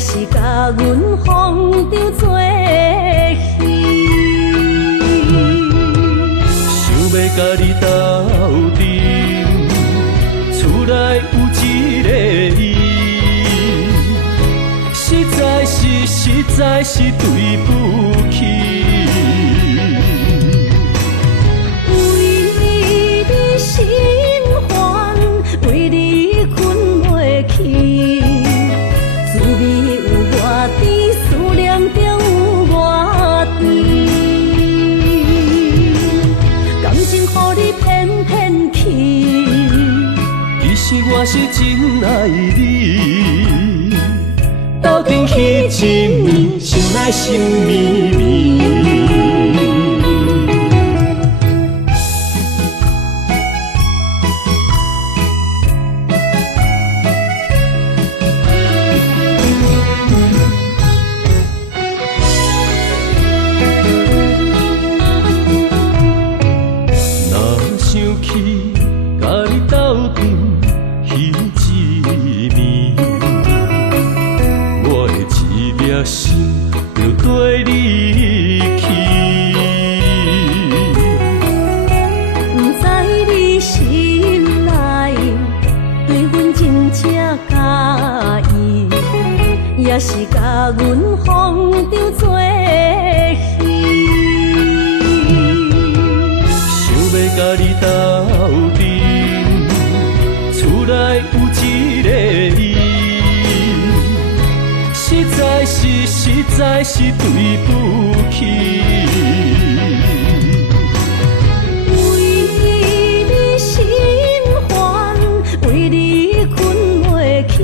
是甲阮风中做戏。想要甲你斗阵，厝内有一个伊，实在是对不起。为你心烦，为你困袂去，滋味有偌甜，思念中有偌甜。感情予你骗骗去，其实我是真爱你。斗阵彼一暝，想来心绵绵。若想起甲你斗阵彼一暝，我的一粒心就对你去。不知你心内对阮真正介意，也是甲阮风中做戏。想要甲你斗阵，厝内有一个伊，实在是对不起。为你心烦，为你困袂去，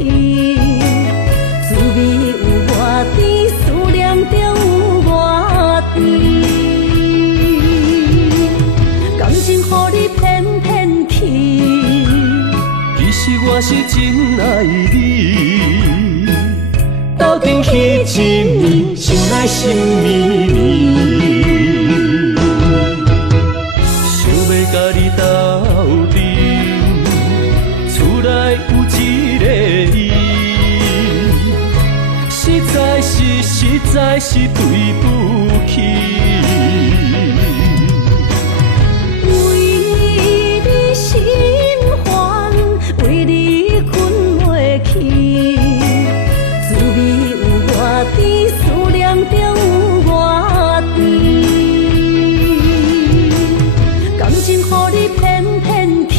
滋味有偌甜，思念中有偌甜。感情予你骗骗去，其实我是真爱你。斗阵彼一暝，想来心绵绵。想要甲你斗阵，厝内有一个伊，实在是对不起。为你心烦，为你困袂去，滋味有偌甜，思念中有偌甜。感情予你骗骗去，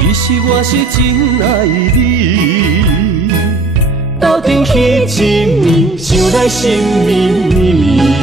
其实我是真爱你。斗阵彼一暝，想来心绵绵。